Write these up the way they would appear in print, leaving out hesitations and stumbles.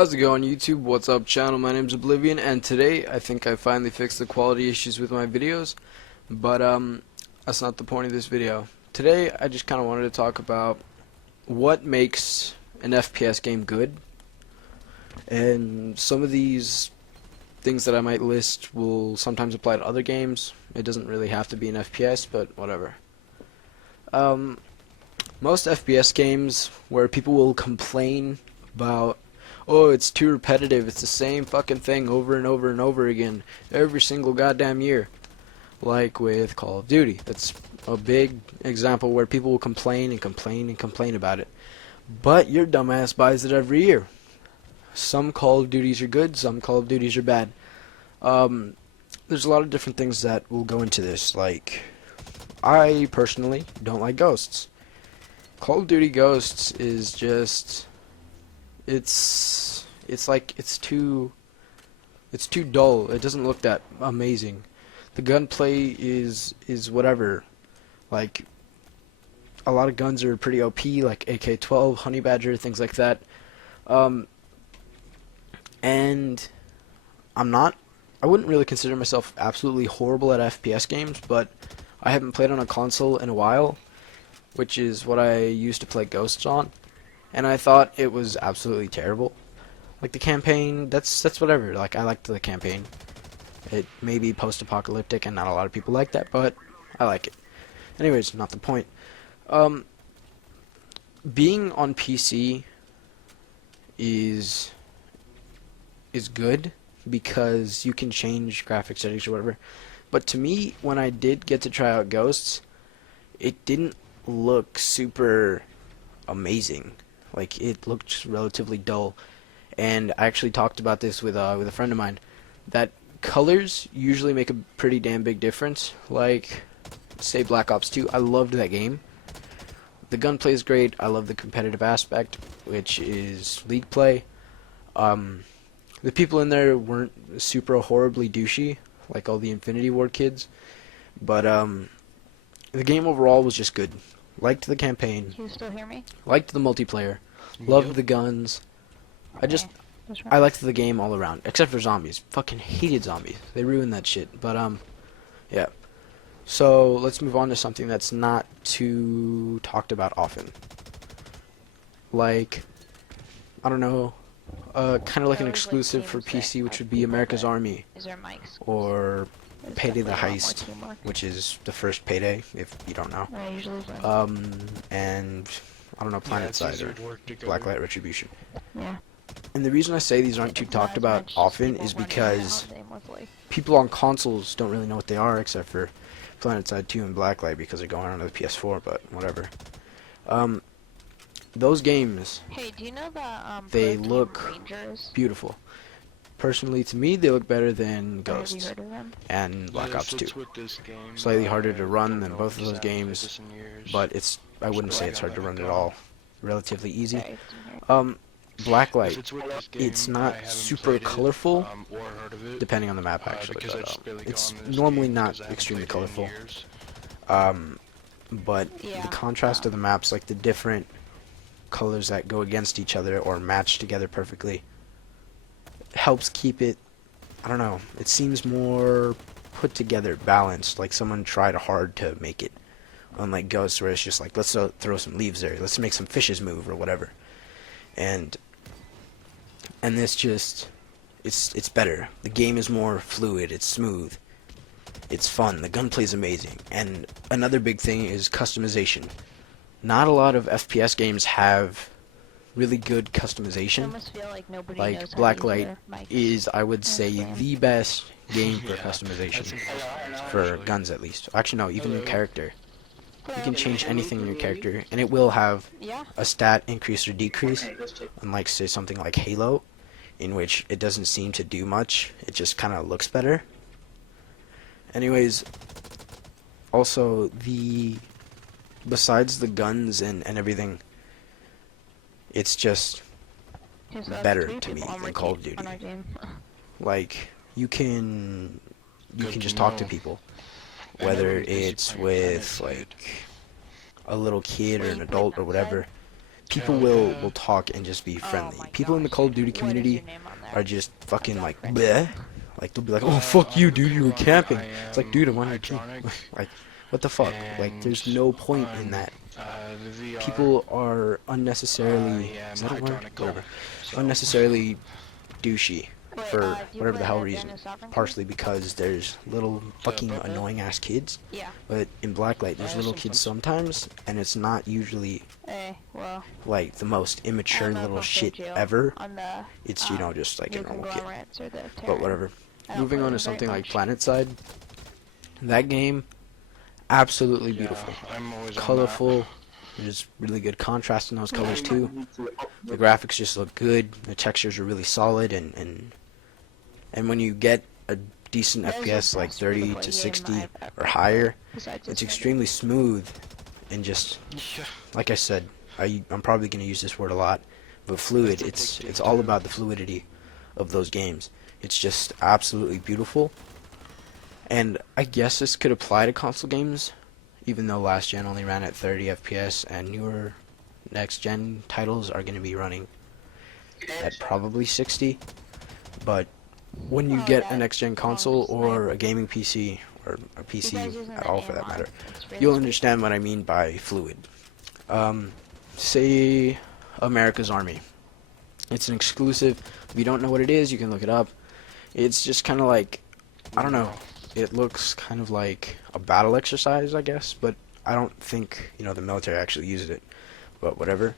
How's it going, YouTube? What's up, channel? My name's Oblivion, and today I think I finally fixed the quality issues with my videos, but that's not the point of this video. Today I just kind of wanted to talk about what makes an FPS game good, and some of these things that I might list will sometimes apply to other games. It doesn't really have to be an FPS, but whatever. Most FPS games where people will complain about, oh, it's too repetitive, it's the same fucking thing over and over and over again every single goddamn year. Like with Call of Duty. That's a big example where people will complain and complain and complain about it. But your dumbass buys it every year. Some Call of Duties are good, some Call of Duties are bad. There's a lot of different things that will go into this. Like, I personally don't like Ghosts. Call of Duty Ghosts is just... It's too dull. It doesn't look that amazing. The gunplay is whatever. Like, a lot of guns are pretty OP, like AK-12, Honey Badger, things like that. And I wouldn't really consider myself absolutely horrible at FPS games, but I haven't played on a console in a while, which is what I used to play Ghosts on. And I thought it was absolutely terrible. Like, the campaign, that's whatever. Like, I liked the campaign. It may be post-apocalyptic and not a lot of people like that, but I like it. Anyways, not the point. Being on PC is good because you can change graphics settings or whatever. But to me, when I did get to try out Ghosts, it didn't look super amazing. Like, it looked relatively dull. And I actually talked about this with a friend of mine, that colors usually make a pretty damn big difference. Like, say Black Ops 2, I loved that game. The gunplay is great. I love the competitive aspect, which is league play. The people in there weren't super horribly douchey, like all the Infinity Ward kids. But the game overall was just good. Liked the campaign. Can you still hear me? Liked the multiplayer. Loved the guns. I liked the game all around, except for zombies. Fucking hated zombies. They ruined that shit. But yeah. So let's move on to something that's not too talked about often. Like, I don't know, kind of like an exclusive for PC, which would be America's Army, or Payday the Heist, which is the first Payday, if you don't know. And I don't know, PlanetSide or Blacklight Retribution. Yeah. And the reason I say these aren't too talked about often is because people on consoles don't really know what they are, except for PlanetSide 2 and Blacklight, because they're going on to the PS4, but whatever. Those games, hey, do you know they look beautiful. Personally, to me, they look better than Ghosts and Black Ops 2. Slightly harder to run than both of those games, but I wouldn't say it's hard to run at all. Relatively easy. Blacklight, it's not super colorful, depending on the map actually, but it's normally not extremely colorful. But the contrast of the maps, like the different colors that go against each other or match together perfectly, helps keep it, I don't know, it seems more put together, balanced, like someone tried hard to make it. Unlike Ghosts, where it's just like, let's throw some leaves there, let's make some fishes move or whatever. And this just, it's better. The game is more fluid, it's smooth, it's fun, the gunplay is amazing. And another big thing is customization. Not a lot of FPS games have really good customization. Like Blacklight is, I would say, the best game for customization, for guns at least. Actually no, even your character. You can change anything in your character, and it will have a stat increase or decrease, unlike, say, something like Halo, in which it doesn't seem to do much, it just kind of looks better. Anyways, also, besides the guns and everything, it's just better to me than Call of Duty. Like, you can just talk to people. Whether it's with, like, a little kid or an adult or whatever, people Hell will yeah. talk and just be Oh friendly. my People in the gosh, Call of dude. Duty What is your community name on are there? just I fucking got like friends. bleh. Like they'll be like, oh fuck you, On dude, you were Kurami, I camping. It's like, dude, am I'm on your team. Hydronic, Like, what the fuck? Like, and there's no point in on that. the VR, People are I unnecessarily, is am that a word? Hydronic Gold. Whatever. So, Unnecessarily douchey Wait, for do you whatever the play hell that reason. Dennis Sovereignty? Partially because there's little fucking Puppet, annoying ass kids, Yeah. but in Blacklight I there's have little some kids fun. sometimes, and it's not usually Hey, well, like the most I immature don't know little if I'll shit save you ever. on the It's, you know, just like a new normal kid. conglomerates or the But Terran. whatever. I don't Moving play on to them very something like much. PlanetSide, that game, absolutely yeah, beautiful. I'm always on that. Colorful, there's really good contrast in those colors too. The graphics just look good, the textures are really solid, and when you get a decent That is the FPS like best free-to-play 30 to game 60 I've ever or played, higher, besides it's this extremely smooth and just, Yeah, like I said, I'm probably going to use this word a lot, but fluid. It's addictive, It's all too. about the fluidity of those games. It's just absolutely beautiful, and I guess this could apply to console games, even though last gen only ran at 30 FPS, and newer next gen titles are going to be running at probably 60. But when you Oh, get a that next gen long console or sniper. a gaming PC or a You PC guys using at the all for that AMR? matter, It's really you'll sweet. understand what I mean by fluid. Say America's Army. It's an exclusive. If you don't know what it is, you can look it up. It's just kind of like, I don't know. It looks kind of like a battle exercise, I guess, but I don't think, the military actually uses it. But whatever.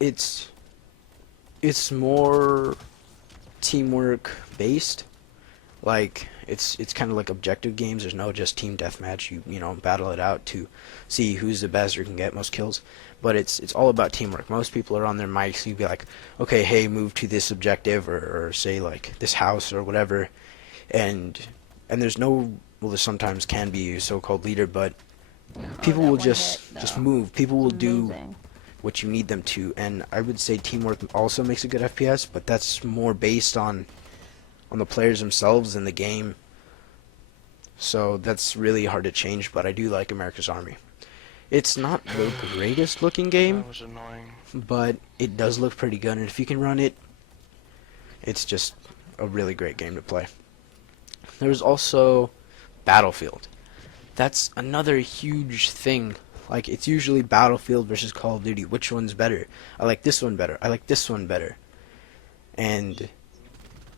It's more teamwork based. Like it's kind of like objective games. There's no just team deathmatch. You battle it out to see who's the best or can get most kills. But it's all about teamwork. Most people are on their mics. You'd be like, okay, hey, move to this objective or say like this house or whatever, and there's no, well, there sometimes can be a so-called leader, but people that will one just hit, move. People will do amazing. what you need them to, and I would say teamwork also makes a good FPS, but that's more based on the players themselves in the game. So that's really hard to change, but I do like America's Army. It's not the greatest looking game, that was annoying. but it does look pretty good, and if you can run it, it's just a really great game to play. There's also Battlefield. That's another huge thing. Like, it's usually Battlefield versus Call of Duty. Which one's better? I like this one better. I like this one better. And That's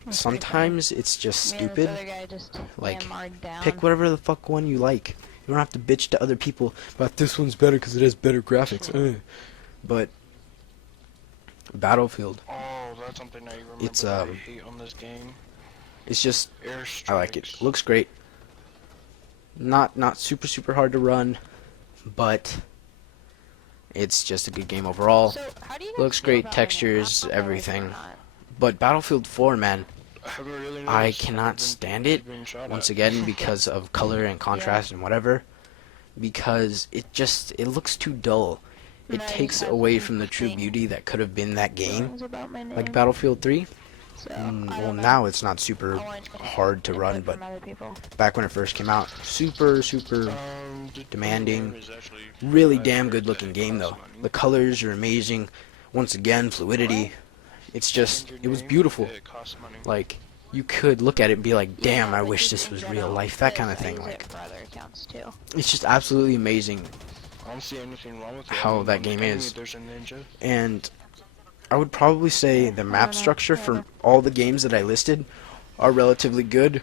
pretty sometimes it's just funny. Me and stupid. this other guy just Like, AMR'd down. pick whatever the fuck one you like. You don't have to bitch to other people about this one's better because it has better graphics. But Battlefield, Oh, that's something I remember It's, that I hate on this game. it's just, Airstrikes. I like it. Looks great. Not super hard to run, but it's just a good game overall. So, how do you guys Looks feel great, about, like, textures, maps on everything. or not? But Battlefield 4, man, Have you really I noticed cannot I've been stand it, being shot once at? again, because of color and contrast and whatever. Because it looks too dull. It No, takes has away from the true interesting beauty that could have been that game. feelings about my name. Like Battlefield 3. So, I Well, don't know. now it's not super I want hard to run, input but from other people. back when it first came out, super demanding. Is actually, Really I've damn heard good that looking it game costs though. money. The colors are amazing. Once again, fluidity. It's just, Change it your was name, beautiful. It costs money. Like, you could look at it and be like, damn, Yeah, I like, wish just this in was real general, life, that kind because of I thing. use Like, it for other accounts too. it's just absolutely amazing. I don't see anything wrong with it. How I mean, that on the game enemy, is. There's a ninja. And I would probably say the I map don't know, structure for whatever. all the games that I listed are relatively good.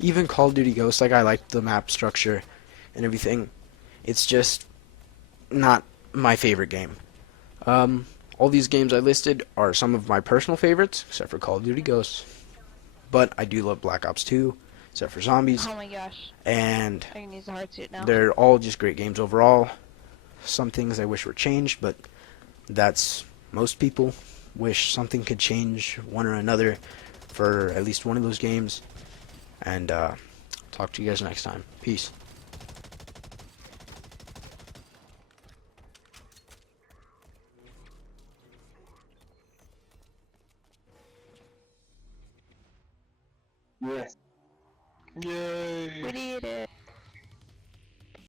Even Call of Duty Ghosts, like, I like the map structure and everything. It's just not my favorite game. All these games I listed are some of my personal favorites, except for Call of Duty Ghosts. But I do love Black Ops 2, except for Zombies. Oh my gosh, And I can use the hard suit now. they're all just great games overall. Some things I wish were changed, but that's most people wish something could change one or another for at least one of those games. And talk to you guys next time. Peace. Yay! What do you do?